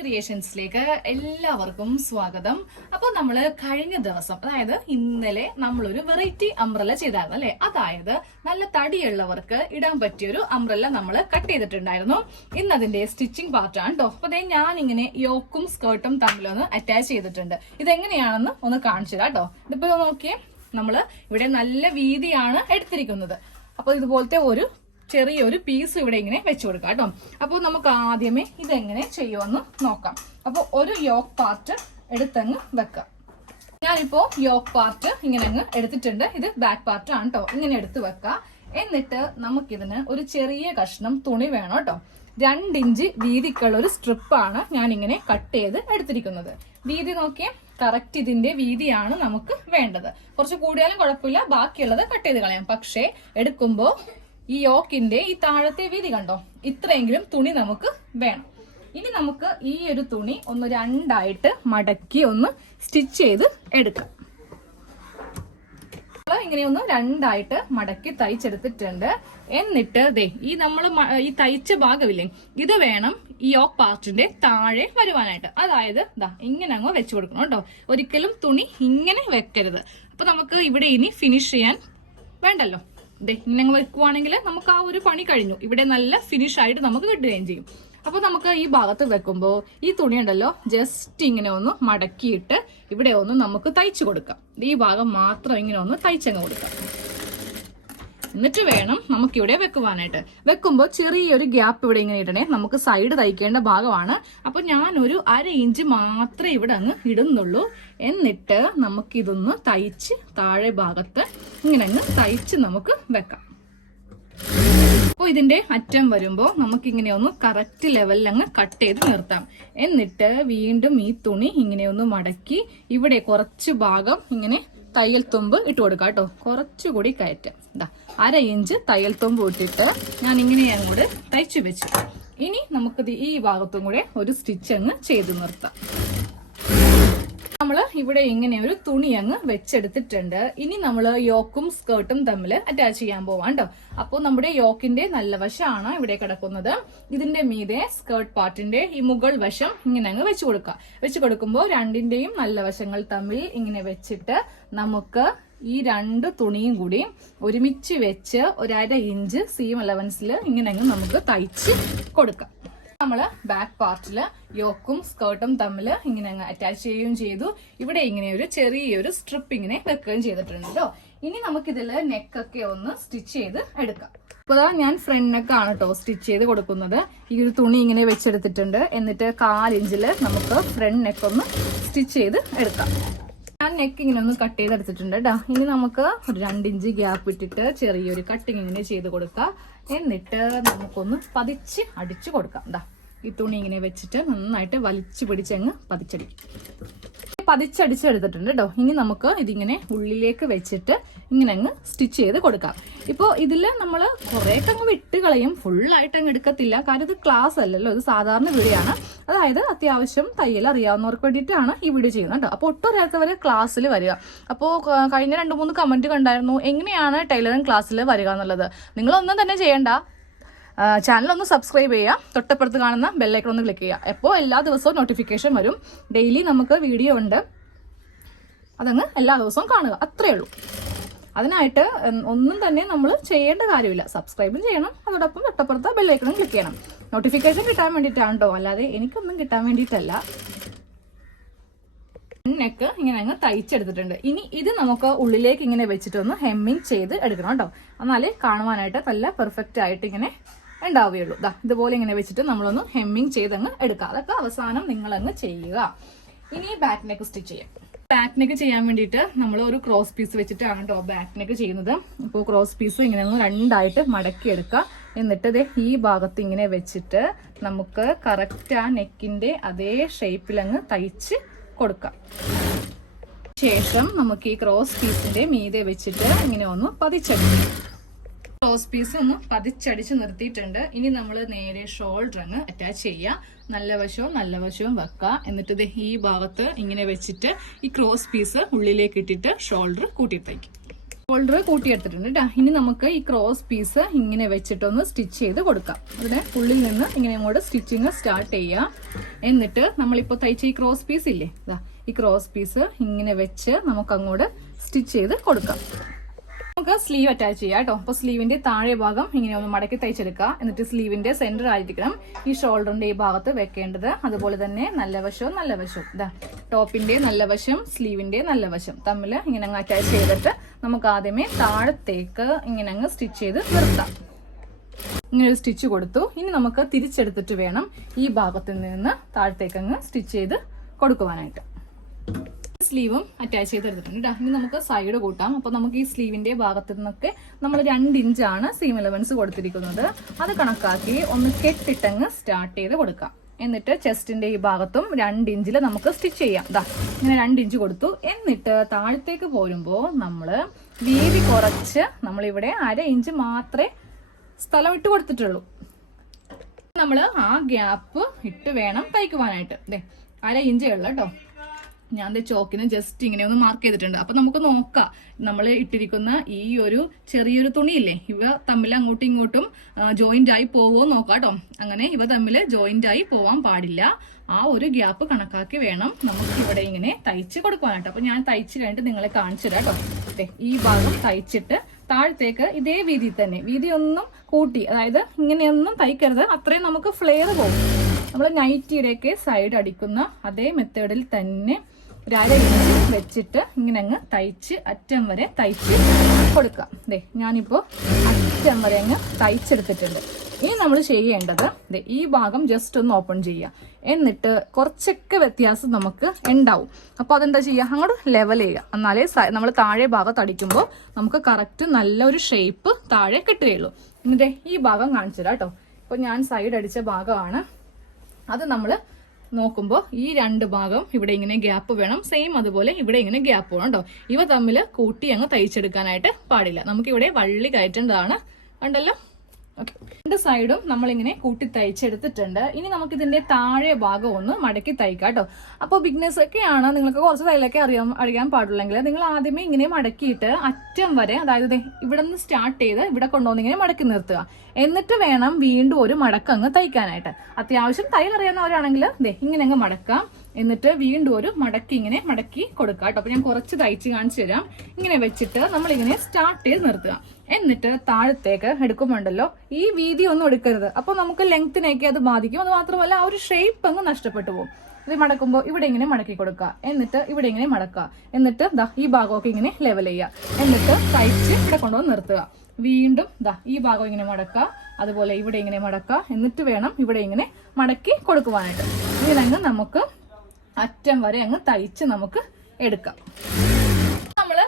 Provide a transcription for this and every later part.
ക്രിയേഷൻസിലേക്ക് എല്ലാവർക്കും സ്വാഗതം. അപ്പോൾ നമ്മൾ കഴിഞ്ഞ ദിവസം, അതായത് ഇന്നലെ നമ്മളൊരു വെറൈറ്റി അംബ്രല്ല ചെയ്തായിരുന്നു അല്ലെ. അതായത് നല്ല തടിയുള്ളവർക്ക് ഇടാൻ പറ്റിയൊരു അംബ്രല്ല നമ്മൾ കട്ട് ചെയ്തിട്ടുണ്ടായിരുന്നു. ഇന്ന് അതിന്റെ സ്റ്റിച്ചിങ് പാർട്ടാണ് കേട്ടോ. അപ്പൊ അതേ ഞാൻ ഇങ്ങനെ യോക്കും സ്കേർട്ടും തമ്മിലൊന്ന് അറ്റാച്ച് ചെയ്തിട്ടുണ്ട്. ഇതെങ്ങനെയാണെന്ന് ഒന്ന് കാണിച്ചു തരാം കേട്ടോ. ഇതിപ്പോ നോക്കിയേ, നമ്മള് ഇവിടെ നല്ല വീതിയാണ് എടുത്തിരിക്കുന്നത്. അപ്പൊ ഇതുപോലത്തെ ഒരു ചെറിയൊരു പീസ് ഇവിടെ ഇങ്ങനെ വെച്ചു കൊടുക്കാം കേട്ടോ. അപ്പോൾ നമുക്ക് ആദ്യമേ ഇതെങ്ങനെ ചെയ്യുമെന്ന് നോക്കാം. അപ്പോൾ ഒരു യോക്ക് പാർട്ട് എടുത്തങ്ങ് വെക്കാം. ഞാനിപ്പോ യോക്ക് പാർട്ട് ഇങ്ങനെ അങ്ങ് എടുത്തിട്ടുണ്ട്. ഇത് ബാക്ക് പാർട്ട് ആണ് കേട്ടോ. ഇങ്ങനെ എടുത്ത് വെക്കാം. എന്നിട്ട് നമുക്കിതിന് ഒരു ചെറിയ കഷ്ണം തുണി വേണം കേട്ടോ. 2 ഇഞ്ച് വീതിക്കുള്ള ഒരു സ്ട്രിപ്പാണ് ഞാൻ ഇങ്ങനെ കട്ട് ചെയ്ത് എടുത്തിരിക്കുന്നത്. വീതി നോക്കിയേ, കറക്റ്റ് ഇതിന്റെ വീതിയാണ് നമുക്ക് വേണ്ടത്. കുറച്ച് കൂടിയാലും കുഴപ്പമില്ല, ബാക്കിയുള്ളത് കട്ട് ചെയ്ത് കളയാം. പക്ഷേ എടുക്കുമ്പോ ഈ യോക്കിന്റെ ഈ താഴത്തെ വീതി കണ്ടോ, ഇത്രയെങ്കിലും തുണി നമുക്ക് വേണം. ഇനി നമുക്ക് ഈ ഒരു തുണി ഒന്ന് 2 ആയിട്ട് മടക്കി ഒന്ന് സ്റ്റിച്ച് ചെയ്ത് എടുക്കാം. ഇങ്ങനെ ഒന്ന് 2 ആയിട്ട് മടക്കി തയ്ച്ചെടുത്തിട്ടുണ്ട്. എന്നിട്ട് ദേ ഈ നമ്മൾ ഈ തയ്ച്ച ഭാഗമില്ലേ, ഇത് വേണം ഈ യോക്ക് പാർട്ടിന്റെ താഴെ വരുവാനായിട്ട്. അതായത് ദാ ഇങ്ങനെ അങ്ങ് വെച്ചു കൊടുക്കണം കേട്ടോ. ഒരിക്കലും തുണി ഇങ്ങനെ വെക്കരുത്. അപ്പൊ നമുക്ക് ഇവിടെ ഇനി ഫിനിഷ് ചെയ്യാൻ വേണ്ടല്ലോ. ഇങ്ങനെ വെക്കുവാണെങ്കിൽ നമുക്ക് ആ ഒരു പണി കഴിഞ്ഞു. ഇവിടെ നല്ല ഫിനിഷ് ആയിട്ട് നമുക്ക് കിട്ടുകയും ചെയ്യും. അപ്പൊ നമുക്ക് ഈ ഭാഗത്ത് വെക്കുമ്പോൾ ഈ തുണി ഉണ്ടല്ലോ, ജസ്റ്റ് ഇങ്ങനെ ഒന്ന് മടക്കിയിട്ട് ഇവിടെ ഒന്ന് നമുക്ക് തയ്ച്ചു കൊടുക്കാം. ഈ ഭാഗം മാത്രം ഇങ്ങനെ ഒന്ന് തയ്ച്ചങ്ങ് കൊടുക്കാം. എന്നിട്ട് വേണം നമുക്കിവിടെ വെക്കുവാനായിട്ട്. വെക്കുമ്പോൾ ചെറിയൊരു ഗ്യാപ്പ് ഇവിടെ ഇങ്ങനെ ഇടണേ. നമുക്ക് സൈഡ് തയ്ക്കേണ്ട ഭാഗമാണ്. അപ്പൊ ഞാനൊരു 1/2 ഇഞ്ച് മാത്രമേ ഇവിടെ അങ്ങ് ഇടുന്നുള്ളൂ. എന്നിട്ട് നമുക്കിതൊന്ന് തയ്ച്ച് താഴെ ഭാഗത്ത് ഇങ്ങനെ അങ്ങ് തയ്ച്ച് നമുക്ക് വെക്കാം. അപ്പോൾ ഇതിന്റെ അറ്റം വരുമ്പോൾ നമുക്കിങ്ങനെ ഒന്ന് കറക്റ്റ് ലെവലിൽ അങ്ങ് കട്ട് ചെയ്ത് നിർത്താം. എന്നിട്ട് വീണ്ടും ഈ തുണി ഇങ്ങനെ ഒന്ന് മടക്കി ഇവിടെ കുറച്ച് ഭാഗം ഇങ്ങനെ തയ്യൽ തുമ്പ് ഇട്ട് കൊടുക്കാം കേട്ടോ. കുറച്ചുകൂടി കയറ്റം. 1/2 ഇഞ്ച് തയ്യൽ തുമ്പ് ഇട്ടിട്ട് ഞാൻ ഇങ്ങനെ അങ്ങോട്ട് തയ്ച്ചു വെച്ചു. ഇനി നമുക്കിത് ഈ ഭാഗത്തും കൂടെ ഒരു സ്റ്റിച്ച് അങ്ങ് ചെയ്ത് നിർത്താം. നമ്മള് ഇവിടെ ഇങ്ങനെ ഒരു തുണി അങ്ങ് വെച്ചെടുത്തിട്ടുണ്ട്. ഇനി നമ്മൾ യോക്കും സ്കേർട്ടും തമ്മിൽ അറ്റാച്ച് ചെയ്യാൻ പോവാം കേട്ടോ. അപ്പോൾ നമ്മുടെ യോക്കിന്റെ നല്ല വശമാണ് ഇവിടെ കിടക്കുന്നത്. ഇതിന്റെ മീതെ സ്കേർട്ട് പാർട്ടിന്റെ ഈ മുകൾ വശം ഇങ്ങനെ അങ്ങ് വെച്ചു കൊടുക്കുക. വെച്ച് കൊടുക്കുമ്പോൾ രണ്ടിന്റെയും നല്ല വശങ്ങൾ തമ്മിൽ ഇങ്ങനെ വെച്ചിട്ട് നമുക്ക് ഈ 2 തുണിയും കൂടി ഒരുമിച്ച് വെച്ച് 1/2 ഇഞ്ച് സീം അലവൻസിൽ ഇങ്ങനെ അങ്ങ് നമുക്ക് തയ്ച്ച് കൊടുക്കാം. നമ്മള് ബാക്ക് പാർട്ടില് യോക്കും സ്കേർട്ടും തമ്മിൽ ഇങ്ങനെ അങ്ങ് അറ്റാച്ച് ചെയ്യുകയും ചെയ്തു. ഇവിടെ ഇങ്ങനെ ഒരു ചെറിയൊരു സ്ട്രിപ്പ് ഇങ്ങനെ വെക്കുകയും ചെയ്തിട്ടുണ്ട് കേട്ടോ. ഇനി നമുക്കിതില് നെക്കൊക്കെ ഒന്ന് സ്റ്റിച്ച് ചെയ്ത് എടുക്കാം. അപ്പോൾ ഞാൻ ഫ്രണ്ട് നെക്കാണ് കേട്ടോ സ്റ്റിച്ച് ചെയ്ത് കൊടുക്കുന്നത്. ഈ ഒരു തുണി ഇങ്ങനെ വെച്ചെടുത്തിട്ടുണ്ട്. എന്നിട്ട് 1/4 ഇഞ്ചില് നമുക്ക് ഫ്രണ്ട് നെക്ക് ഒന്ന് സ്റ്റിച്ച് ചെയ്ത് എടുക്കാം. ഞാൻ നെക്ക് ഇങ്ങനെ ഒന്ന് കട്ട് ചെയ്തെടുത്തിട്ടുണ്ട് കേട്ടോ. ഇനി നമുക്ക് ഒരു 2 ഇഞ്ച് ഗ്യാപ്പ് ഇട്ടിട്ട് ചെറിയൊരു കട്ടിങ് ഇങ്ങനെ ചെയ്ത് കൊടുക്കാം. എന്നിട്ട് നമുക്കൊന്ന് പതിച്ച് അടിച്ചു കൊടുക്കാം. ഈ തുണി ഇങ്ങനെ വെച്ചിട്ട് നന്നായിട്ട് വലിച്ചു പിടിച്ചങ്ങ് പതിച്ചടിച്ചെടുത്തിട്ടുണ്ട് കേട്ടോ. ഇനി നമുക്ക് ഇതിങ്ങനെ ഉള്ളിലേക്ക് വെച്ചിട്ട് ഇങ്ങനെ അങ്ങ് സ്റ്റിച്ച് ചെയ്ത് കൊടുക്കാം. ഇപ്പോൾ ഇതിൽ നമ്മൾ കുറേയൊക്കെ അങ്ങ് വിട്ട് കളയും, ഫുള്ളായിട്ട് അങ്ങ് എടുക്കത്തില്ല. കാര്യം ഇത് ക്ലാസ് അല്ലല്ലോ, ഇത് സാധാരണ വീഡിയോ ആണ്. അതായത് അത്യാവശ്യം തയ്യൽ അറിയാവുന്നവർക്ക് വേണ്ടിയിട്ടാണ് ഈ വീഡിയോ ചെയ്യുന്നത് കേട്ടോ. അപ്പോൾ ഒട്ടൊരാത്തവരെ ക്ലാസ്സിൽ വരിക. അപ്പോൾ കഴിഞ്ഞ 2-3 കമന്റ് കണ്ടായിരുന്നു, എങ്ങനെയാണ് ടൈലറിംഗ് ക്ലാസ്സിൽ വരിക എന്നുള്ളത്. നിങ്ങളൊന്നും തന്നെ ചെയ്യണ്ട, ചാനലൊന്ന് സബ്സ്ക്രൈബ് ചെയ്യുക, തൊട്ടപ്പുറത്ത് കാണുന്ന ബെല്ലൈക്കൺ ഒന്ന് ക്ലിക്ക് ചെയ്യുക. എപ്പോൾ എല്ലാ ദിവസവും നോട്ടിഫിക്കേഷൻ വരും. ഡെയിലി നമുക്ക് വീഡിയോ ഉണ്ട്, അതങ്ങ് എല്ലാ ദിവസവും കാണുക, അത്രയേ ഉള്ളൂ. അതിനായിട്ട് ഒന്നും തന്നെ നമ്മൾ ചെയ്യേണ്ട കാര്യമില്ല. സബ്സ്ക്രൈബും ചെയ്യണം, അതോടൊപ്പം തൊട്ടപ്പുറത്ത് ബെല്ലൈക്കണും ക്ലിക്ക് ചെയ്യണം. നോട്ടിഫിക്കേഷൻ കിട്ടാൻ വേണ്ടിയിട്ടാണ് കേട്ടോ, അല്ലാതെ എനിക്കൊന്നും കിട്ടാൻ വേണ്ടിയിട്ടല്ല. നെക്ക് ഇങ്ങനെ അങ്ങ് തയ്ച്ചെടുത്തിട്ടുണ്ട്. ഇനി ഇത് നമുക്ക് ഉള്ളിലേക്ക് ഇങ്ങനെ വെച്ചിട്ടൊന്ന് ഹെമ്മിങ് ചെയ്ത് എടുക്കണം കേട്ടോ. എന്നാലേ കാണുവാനായിട്ട് നല്ല പെർഫെക്റ്റ് ആയിട്ട് ഇങ്ങനെ ഉണ്ടാവുകയുള്ളൂ. ഇതുപോലെ ഇങ്ങനെ വെച്ചിട്ട് നമ്മളൊന്ന് ഹെമ്മിങ് ചെയ്തങ്ങ് എടുക്കുക. അതൊക്കെ അവസാനം നിങ്ങളങ്ങ് ചെയ്യുക. ഇനി ബാക്ക് നെക്ക് സ്റ്റിച്ച് ചെയ്യാം. ബാക്ക് നെക്ക് ചെയ്യാൻ വേണ്ടിയിട്ട് നമ്മൾ ഒരു ക്രോസ് പീസ് വെച്ചിട്ടാണ് കേട്ടോ ബാക്ക് നെക്ക് ചെയ്യുന്നത്. ഇപ്പോൾ ക്രോസ് പീസും ഇങ്ങനെ ഒന്ന് 2 ആയിട്ട് മടക്കി എടുക്കുക. എന്നിട്ട് ഈ ഭാഗത്ത് ഇങ്ങനെ വെച്ചിട്ട് നമുക്ക് കറക്റ്റ് ആ നെക്കിന്റെ അതേ ഷേപ്പിലങ്ങ് തയ്ച്ച് കൊടുക്കാം. ശേഷം നമുക്ക് ഈ ക്രോസ് പീസിന്റെ മീതെ വെച്ചിട്ട് ഇങ്ങനെ ഒന്ന് പതിച്ചടിക്കും. ക്രോസ് പീസ് ഒന്ന് പതിച്ചടിച്ച് നിർത്തിയിട്ടുണ്ട്. ഇനി നമ്മൾ നേരെ ഷോൾഡർ അങ്ങ് അറ്റാച്ച് ചെയ്യുക. നല്ല വശവും വെക്കുക. എന്നിട്ട് ഈ ഭാഗത്ത് ഇങ്ങനെ വെച്ചിട്ട് ഈ ക്രോസ് പീസ് ഉള്ളിലേക്ക് ഇട്ടിട്ട് ഷോൾഡർ കൂട്ടി തയ്ക്കും. ഷോൾഡർ കൂട്ടിയെടുത്തിട്ടുണ്ട് കേട്ടോ. ഇനി നമുക്ക് ഈ ക്രോസ് പീസ് ഇങ്ങനെ വെച്ചിട്ടൊന്ന് സ്റ്റിച്ച് ചെയ്ത് കൊടുക്കാം. അതിന് ഉള്ളിൽ നിന്ന് ഇങ്ങനെ അങ്ങോട്ട് സ്റ്റിച്ചിങ് സ്റ്റാർട്ട് ചെയ്യാം. എന്നിട്ട് നമ്മളിപ്പോൾ തയ്ച്ച ഈ ക്രോസ് പീസ് ഇല്ലേ, ഈ ക്രോസ് പീസ് ഇങ്ങനെ വെച്ച് നമുക്ക് അങ്ങോട്ട് സ്റ്റിച്ച് ചെയ്ത് കൊടുക്കാം. നമുക്ക് സ്ലീവ് അറ്റാച്ച് ചെയ്യാം കേട്ടോ. അപ്പൊ സ്ലീവിന്റെ താഴെ ഭാഗം ഇങ്ങനെ ഒന്ന് മടക്കി തയ്ച്ചെടുക്കുക. എന്നിട്ട് സ്ലീവിന്റെ സെന്റർ ആയിരിക്കണം ഈ ഷോൾഡറിന്റെ ഈ ഭാഗത്ത് വെക്കേണ്ടത്. അതുപോലെ തന്നെ നല്ല വശവും നല്ല വശവും ടോപ്പിന്റെ നല്ല വശം സ്ലീവിന്റെ നല്ല വശം തമ്മിൽ ഇങ്ങനെ അങ്ങ് അറ്റാച്ച് ചെയ്തിട്ട് നമുക്ക് ആദ്യമേ താഴത്തേക്ക് ഇങ്ങനെ അങ്ങ് സ്റ്റിച്ച് ചെയ്ത് നിർത്താം. ഇങ്ങനെ ഒരു സ്റ്റിച്ച് കൊടുത്തു. ഇനി നമുക്ക് തിരിച്ചെടുത്തിട്ട് വേണം ഈ ഭാഗത്ത് നിന്ന് താഴത്തേക്ക് അങ്ങ് സ്റ്റിച്ച് ചെയ്ത് കൊടുക്കുവാനായിട്ട്. സ്ലീവും അറ്റാച്ച് ചെയ്തെടുത്തിട്ടുണ്ട് കേട്ടോ. ഇനി നമുക്ക് സൈഡ് കൂട്ടാം. അപ്പൊ നമുക്ക് ഈ സ്ലീവിന്റെ ഭാഗത്ത് നിന്നൊക്കെ നമ്മൾ 2 ഇഞ്ചാണ് സീം അലവൻസ് കൊടുത്തിരിക്കുന്നത്. അത് കണക്കാക്കി ഒന്ന് കെട്ടിട്ടങ്ങ് സ്റ്റാർട്ട് ചെയ്ത് കൊടുക്കാം. എന്നിട്ട് ചെസ്റ്റിന്റെ ഈ ഭാഗത്തും 2 ഇഞ്ചിൽ നമുക്ക് സ്റ്റിച്ച് ചെയ്യാം. ഇങ്ങനെ 2 ഇഞ്ച് കൊടുത്തു. എന്നിട്ട് താഴത്തേക്ക് പോരുമ്പോൾ നമ്മള് വീതി കുറച്ച് നമ്മളിവിടെ 1/2 ഇഞ്ച് മാത്രമേ സ്ഥലം ഇട്ട് കൊടുത്തിട്ടുള്ളൂ. നമ്മള് ആ ഗ്യാപ്പ് ഇട്ട് വേണം തയ്ക്കുവാനായിട്ട്. 1/2 ഇഞ്ചേ ഉള്ളു കേട്ടോ. ഞാൻ ചോക്കിന് ജസ്റ്റ് ഇങ്ങനെ ഒന്ന് മാർക്ക് ചെയ്തിട്ടുണ്ട്. അപ്പൊ നമുക്ക് നോക്കാം നമ്മൾ ഇട്ടിരിക്കുന്ന ഈ ഒരു ചെറിയൊരു തുണിയില്ലേ, ഇവ തമ്മിൽ അങ്ങോട്ടും ഇങ്ങോട്ടും ജോയിന്റ് ആയി പോവോ നോക്കാം കേട്ടോ. അങ്ങനെ ഇവ തമ്മിൽ ജോയിന്റ് ആയി പോവാൻ പാടില്ല. ആ ഒരു ഗ്യാപ്പ് കണക്കാക്കി വേണം നമുക്ക് ഇവിടെ ഇങ്ങനെ തയ്ച്ച് കൊടുക്കാനായിട്ട്. അപ്പൊ ഞാൻ തയ്ച്ച് കഴിഞ്ഞിട്ട് നിങ്ങളെ കാണിച്ചു തരാം കേട്ടോ. ഈ ഭാഗം തയ്ച്ചിട്ട് താഴത്തേക്ക് ഇതേ വീതി തന്നെ, വീതി ഒന്നും കൂട്ടി, അതായത് ഇങ്ങനെയൊന്നും തയ്ക്കരുത്, അത്രയും നമുക്ക് ഫ്ലെയർ പോകും. നമ്മൾ നൈറ്റിയുടെയൊക്കെ സൈഡ് അടിക്കുന്ന അതേ മെത്തേഡിൽ തന്നെ 1/2 ഇഞ്ച് വെച്ചിട്ട് ഇങ്ങനെ അങ്ങ് തയ്ച്ച് അറ്റം വരെ തയ്ച്ച് കൊടുക്കാം. ഞാനിപ്പോ അറ്റം വരെ അങ്ങ് തയ്ച്ചെടുത്തിട്ടുണ്ട്. ഇനി നമ്മൾ ചെയ്യേണ്ടത് ഈ ഭാഗം ജസ്റ്റ് ഒന്ന് ഓപ്പൺ ചെയ്യുക. എന്നിട്ട് കുറച്ചൊക്കെ വ്യത്യാസം നമുക്ക് ഉണ്ടാവും. അപ്പോൾ അതെന്താ ചെയ്യുക, അങ്ങോട്ട് ലെവൽ ചെയ്യുക. എന്നാലേ നമ്മൾ താഴെ ഭാഗത്ത് അടിക്കുമ്പോൾ നമുക്ക് കറക്റ്റ് നല്ലൊരു ഷേപ്പ് താഴെ കിട്ടുകയുള്ളൂ. എന്നിട്ട് ഈ ഭാഗം കാണിച്ചു തരാം കേട്ടോ. ഇപ്പൊ ഞാൻ സൈഡ് അടിച്ച ഭാഗമാണ് അത്. നമ്മൾ നോക്കുമ്പോൾ ഈ 2 ഭാഗം ഇവിടെ ഇങ്ങനെ ഗ്യാപ്പ് വേണം, സെയിം അതുപോലെ ഇവിടെ ഇങ്ങനെ ഗ്യാപ്പ് വേണം കേട്ടോ. ഇവ തമ്മിൽ കൂട്ടി അങ്ങ് തയ്ച്ചെടുക്കാനായിട്ട് പാടില്ല. നമുക്കിവിടെ വള്ളി കയറ്റേണ്ടതാണ്. കണ്ടല്ലോ. ഓക്കെ, 2 സൈഡും നമ്മളിങ്ങനെ കൂട്ടി തയ്ച്ചെടുത്തിട്ടുണ്ട്. ഇനി നമുക്ക് ഇതിന്റെ താഴെ ഭാഗം ഒന്ന് മടക്കി തയ്ക്കാം കേട്ടോ. അപ്പോൾ ബിഗ്നേഴ്സ് ഒക്കെയാണ്, നിങ്ങൾക്ക് കുറച്ച് തയ്യലൊക്കെ അറിയാൻ പാടുള്ളെങ്കിൽ നിങ്ങൾ ആദ്യമേ ഇങ്ങനെ മടക്കിയിട്ട് അറ്റം വരെ, അതായത് ഇവിടെ നിന്ന് സ്റ്റാർട്ട് ചെയ്ത് ഇവിടെ കൊണ്ടുവന്ന് ഇങ്ങനെ മടക്കി നിർത്തുക. എന്നിട്ട് വേണം വീണ്ടും ഒരു മടക്കങ്ങ് തയ്ക്കാനായിട്ട്. അത്യാവശ്യം തയ്യൽ അറിയാവുന്നവരാണെങ്കിൽ ഇങ്ങനെ അങ്ങ് മടക്കാം. എന്നിട്ട് വീണ്ടും ഒരു മടക്കി ഇങ്ങനെ മടക്കി കൊടുക്കുക കേട്ടോ. അപ്പൊ ഞാൻ കുറച്ച് തയ്ച്ച് കാണിച്ചു തരാം. ഇങ്ങനെ വെച്ചിട്ട് നമ്മളിങ്ങനെ സ്റ്റാർട്ട് ചെയ്ത് നിർത്തുക. എന്നിട്ട് താഴത്തേക്ക് എടുക്കുമ്പോണ്ടല്ലോ ഈ വീതി ഒന്നും എടുക്കരുത്. അപ്പൊ നമുക്ക് ലെങ്ത്തിനൊക്കെ അത് ബാധിക്കും. അത് മാത്രമല്ല ആ ഒരു ഷേപ്പ് അങ്ങ് നഷ്ടപ്പെട്ടു പോകും. ഇത് മടക്കുമ്പോൾ ഇവിടെ ഇങ്ങനെ മടക്കി കൊടുക്കുക. എന്നിട്ട് ഇവിടെ ഇങ്ങനെ മടക്കുക. എന്നിട്ട് ഈ ഭാഗമൊക്കെ ഇങ്ങനെ ലെവൽ ചെയ്യുക. എന്നിട്ട് തയ്ച്ച് ഇവിടെ കൊണ്ടുവന്ന് നിർത്തുക. വീണ്ടും ഈ ഭാഗം ഇങ്ങനെ മടക്കുക, അതുപോലെ ഇവിടെ ഇങ്ങനെ മടക്കുക. എന്നിട്ട് വേണം ഇവിടെ ഇങ്ങനെ മടക്കി കൊടുക്കുവാനായിട്ട്. ഇങ്ങനെ നമുക്ക് അറ്റം വരെ അങ്ങ് തയ്ച്ച് നമുക്ക് എടുക്കാം. നമ്മള്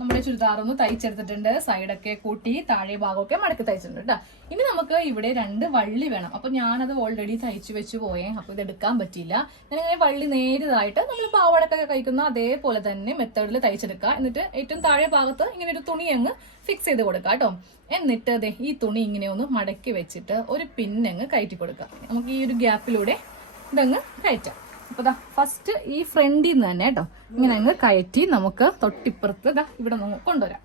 നമ്മുടെ ചുരിദാർ ഒന്ന് തയ്ച്ചെടുത്തിട്ടുണ്ട്. സൈഡൊക്കെ കൂട്ടി താഴെ ഭാഗമൊക്കെ മടക്കി തയ്ച്ചിട്ടുണ്ട് കേട്ടോ. ഇനി നമുക്ക് ഇവിടെ 2 വള്ളി വേണം. അപ്പൊ ഞാനത് ഓൾറെഡി തയ്ച്ചു വെച്ച് പോയേ, അപ്പൊ ഇത് എടുക്കാൻ പറ്റിയില്ല. ഞാനിങ്ങനെ വള്ളി നേരിയതായിട്ട് നമ്മൾ പാവാടൊക്കെ കഴിക്കുന്ന അതേപോലെ തന്നെ മെത്തേഡിൽ തയ്ച്ചെടുക്കുക. എന്നിട്ട് ഏറ്റവും താഴെ ഭാഗത്ത് ഇങ്ങനെ ഒരു തുണി അങ്ങ് ഫിക്സ് ചെയ്ത് കൊടുക്കുക കേട്ടോ. എന്നിട്ട് ഈ തുണി ഇങ്ങനെ ഒന്ന് മടക്കി വെച്ചിട്ട് ഒരു പിന്നങ്ങ് കയറ്റി കൊടുക്കുക. നമുക്ക് ഈ ഒരു ഗ്യാപ്പിലൂടെ ഇതങ്ങ് കയറ്റാം. അപ്പൊ ഫസ്റ്റ് ഈ ഫ്രണ്ടിൽ നിന്ന് തന്നെ കേട്ടോ ഇങ്ങനെ അങ്ങ് കയറ്റി നമുക്ക് തൊട്ടിപ്പുറത്ത് ഇവിടെ നിന്ന് കൊണ്ടുവരാം.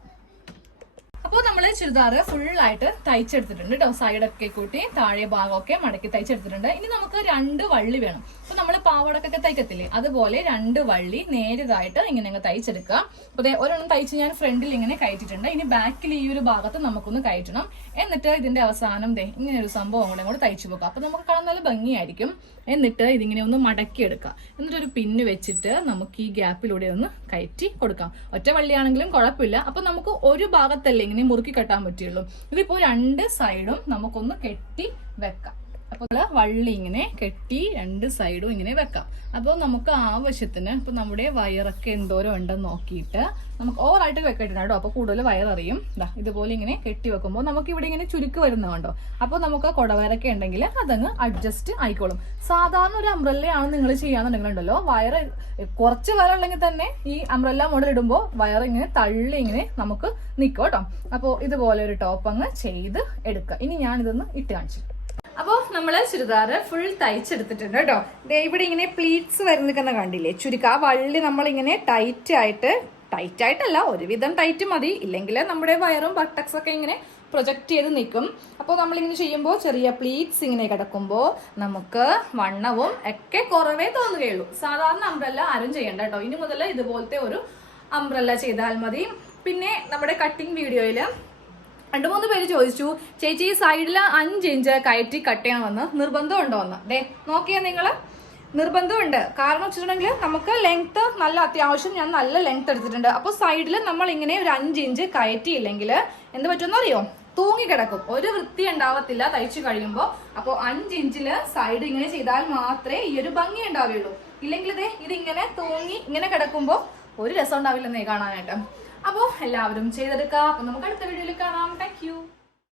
അപ്പോൾ നമ്മൾ ചുരിദാർ ഫുള്ളായിട്ട് തയ്ച്ചെടുത്തിട്ടുണ്ട് കേട്ടോ. സൈഡൊക്കെ കൂട്ടി താഴെ ഭാഗമൊക്കെ മടക്കി തയ്ച്ചെടുത്തിട്ടുണ്ട്. ഇനി നമുക്ക് 2 വള്ളി വേണം. അപ്പൊ നമ്മൾ പാവടക്കൊക്കെ തയ്ക്കത്തില്ലേ, അതുപോലെ 2 വള്ളി നേരിയതായിട്ട് ഇങ്ങനെ അങ്ങ് തയ്ച്ചെടുക്കുക. അപ്പൊ ഒരെണ്ണം തയ്ച്ച് ഞാൻ ഫ്രണ്ടിൽ ഇങ്ങനെ കയറ്റിട്ടുണ്ട്. ഇനി ബാക്കിൽ ഈ ഒരു ഭാഗത്ത് നമുക്കൊന്ന് കയറ്റണം. എന്നിട്ട് ഇതിന്റെ അവസാനം ഇങ്ങനെ ഒരു സംഭവം കൂടെ തയ്ച്ചു പോക്കാം. അപ്പൊ നമുക്ക് കാണാൻ നല്ല ഭംഗിയായിരിക്കും. എന്നിട്ട് ഇതിങ്ങനെ ഒന്ന് മടക്കിയെടുക്കുക. എന്നിട്ട് ഒരു പിന്ന് വെച്ചിട്ട് നമുക്ക് ഈ ഗ്യാപ്പിലൂടെ ഒന്ന് കയറ്റി കൊടുക്കാം. ഒറ്റ വള്ളിയാണെങ്കിലും കുഴപ്പമില്ല. അപ്പൊ നമുക്ക് ഒരു ഭാഗത്തല്ലേ ഇങ്ങനെ മുറുക്കി കെട്ടാൻ പറ്റുള്ളൂ. ഇതിപ്പോ 2 സൈഡും നമുക്കൊന്ന് കെട്ടി വെക്കാം. അപ്പോൾ വള്ളി ഇങ്ങനെ കെട്ടി 2 സൈഡും ഇങ്ങനെ വെക്കാം. അപ്പോൾ നമുക്ക് ആവശ്യത്തിന് ഇപ്പൊ നമ്മുടെ വയറൊക്കെ എന്തോരം ഉണ്ടെന്ന് നോക്കിയിട്ട് നമുക്ക് ഓവറായിട്ട് വെക്കട്ടില്ല കേട്ടോ. അപ്പൊ കൂടുതൽ വയററിയും. ഇതുപോലെ ഇങ്ങനെ കെട്ടി വെക്കുമ്പോൾ നമുക്ക് ഇവിടെ ഇങ്ങനെ ചുരുക്ക് വരുന്നതുണ്ടോ. അപ്പോൾ നമുക്ക് കുടവയറൊക്കെ ഉണ്ടെങ്കിൽ അതങ്ങ് അഡ്ജസ്റ്റ് ആയിക്കോളും. സാധാരണ ഒരു അംബ്രല്ലയാണ് നിങ്ങൾ ചെയ്യാന്നുണ്ടെങ്കിലുണ്ടല്ലോ, വയറ് കുറച്ച് വയറുണ്ടെങ്കിൽ തന്നെ ഈ അംബ്രല്ല മോഡൽ ഇടുമ്പോൾ വയറിങ്ങനെ തള്ളി ഇങ്ങനെ നമുക്ക് നിൽക്കും കേട്ടോ. അപ്പോൾ ഇതുപോലെ ഒരു ടോപ്പ് അങ്ങ് ചെയ്ത് എടുക്കുക. ഇനി ഞാൻ ഇതൊന്ന് ഇട്ട് കാണിച്ചു. അപ്പോൾ നമ്മള് ചുരിദാർ ഫുൾ തയ്ച്ചെടുത്തിട്ടുണ്ട് കേട്ടോ. ഇവിടെ ഇങ്ങനെ പ്ലീറ്റ്സ് വരുന്ന കണ്ടില്ലേ, ചുരുക്ക ആ വള്ളി നമ്മളിങ്ങനെ ടൈറ്റ് ആയിട്ട് ടൈറ്റ് ആയിട്ടല്ല, ഒരുവിധം ടൈറ്റ് മതി, ഇല്ലെങ്കിൽ നമ്മുടെ വയറും ബട്ടക്സ് ഒക്കെ ഇങ്ങനെ പ്രൊജക്റ്റ് ചെയ്ത് നിൽക്കും. അപ്പോൾ നമ്മളിങ്ങനെ ചെയ്യുമ്പോൾ ചെറിയ പ്ലീറ്റ്സ് ഇങ്ങനെ കിടക്കുമ്പോൾ നമുക്ക് വണ്ണവും ഒക്കെ കുറവേ തോന്നുകയുള്ളൂ. സാധാരണ അംബ്രല്ല ആരും ചെയ്യണ്ട കേട്ടോ. ഇനി മുതൽ ഇതുപോലത്തെ ഒരു അംബ്രല്ല ചെയ്താൽ മതി. പിന്നെ നമ്മുടെ കട്ടിങ് വീഡിയോയിൽ 2-3 പേര് ചോദിച്ചു, ചേച്ചി സൈഡിൽ 5 ഇഞ്ച് കയറ്റി കട്ട് ചെയ്യണമെന്ന് നിർബന്ധമുണ്ടോ എന്ന്. ദേ നോക്കിയാൽ നിങ്ങൾ, നിർബന്ധമുണ്ട്. കാരണം വെച്ചിട്ടുണ്ടെങ്കിൽ നമുക്ക് ലെങ്ത് നല്ല അത്യാവശ്യം ഞാൻ നല്ല ലെങ്ത് എടുത്തിട്ടുണ്ട്. അപ്പോൾ സൈഡിൽ നമ്മൾ ഇങ്ങനെ ഒരു 5 ഇഞ്ച് കയറ്റിയില്ലെങ്കിൽ എന്ത് പറ്റുമെന്ന് അറിയോ? തൂങ്ങിക്കിടക്കും, ഒരു വൃത്തി ഉണ്ടാവത്തില്ല തയ്ച്ചു കഴിയുമ്പോൾ. അപ്പോൾ 5 ഇഞ്ചിൽ സൈഡ് ഇങ്ങനെ ചെയ്താൽ മാത്രമേ ഈ ഒരു ഭംഗി ഉണ്ടാവുകയുള്ളൂ. ഇല്ലെങ്കിൽ ഇതിങ്ങനെ തൂങ്ങി ഇങ്ങനെ കിടക്കുമ്പോൾ ഒരു രസം ഉണ്ടാവില്ലെന്നേ കാണാനായിട്ട്. അപ്പോൾ എല്ലാവരും ചെയ്തെടുക്കാം. അപ്പോൾ നമുക്ക് അടുത്ത വീഡിയോയിൽ കാണാം. Thank you.